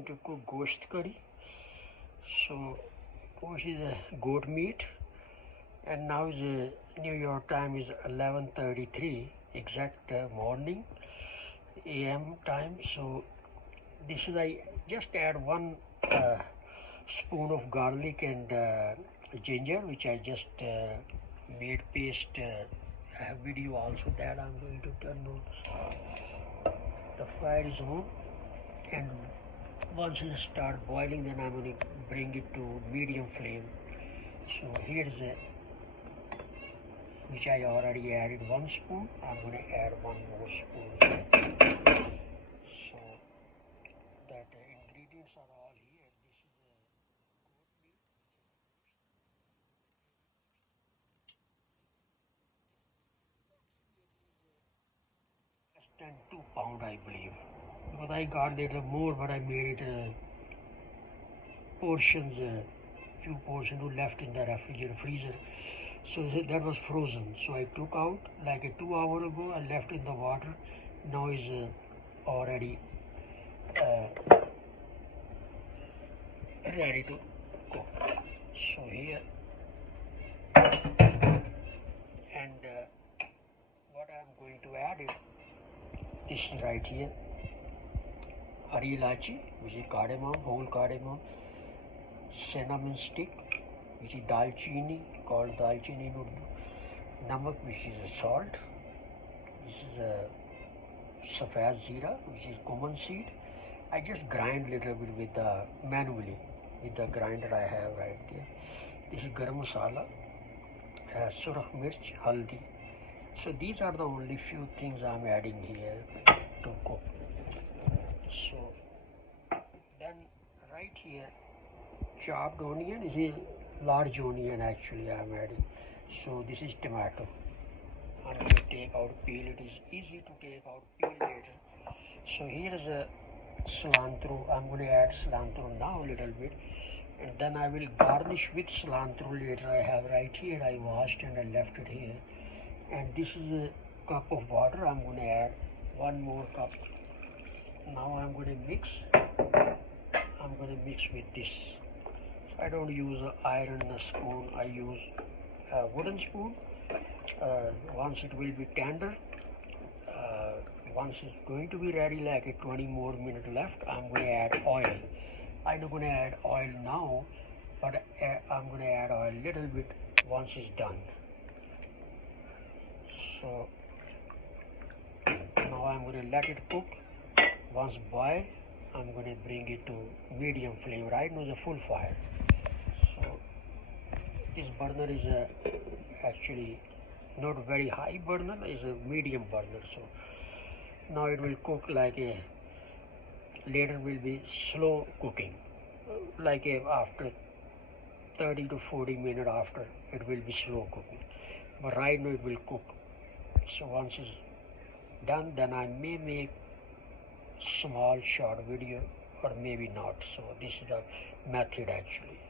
going to cook gosht curry. So gosht is a goat meat, and now is New York time is 11:33 exact morning AM time. So this is I just add one spoon of garlic and ginger, which I just made paste. I have video also that I'm going to turn on. The fire is on, and once it start boiling, then I'm going to bring it to medium flame. So here's a, which I already added 1 spoon. I'm going to add 1 more spoon. So that ingredients are all here. This is a goat meat. Less than 2 pound, I believe. But I got little more, but I made it portions, few portions left in the refrigerator freezer. So that was frozen. So I took out like 2 hours ago. I left in the water. Now is already ready to cook. So here, and what I'm going to add is this right here. Ilachi, which is cardamom, whole cardamom, cinnamon stick, which is Daal Cheeni, called Daal Cheeni in Urdu, Namak, which is a salt, this is a Sabz Zeera, which is cumin seed. I just grind little bit with the manually with the grinder I have right there. This is Garam Masala, Surah Mirch, Haldi. So these are the only few things I'm adding here to cook. So then right here, chopped onion is a large onion actually I'm adding. So this is tomato. I'm going to take out peel. It is easy to take out peel later. So here is a cilantro. I'm going to add cilantro now a little bit, and then I will garnish with cilantro later. I have right here. I washed and I left it here. And this is a cup of water. I'm going to add 1 more cup. Now I'm going to mix. I'm going to mix with this. I don't use an iron spoon. I use a wooden spoon. Once it will be tender, once it's going to be ready, like 20 more minutes left, I'm going to add oil. I'm not going to add oil now, but I'm going to add oil a little bit once it's done. So now I'm going to let it cook. Once boil, I'm going to bring it to medium flame. Right now it's a full fire. So this burner is actually not very high burner, is a medium burner. So now it will cook like a, later will be slow cooking, like after 30 to 40 minutes after it will be slow cooking, but right now it will cook. So once it's done, then I may make small short video, or maybe not. So this is the method actually.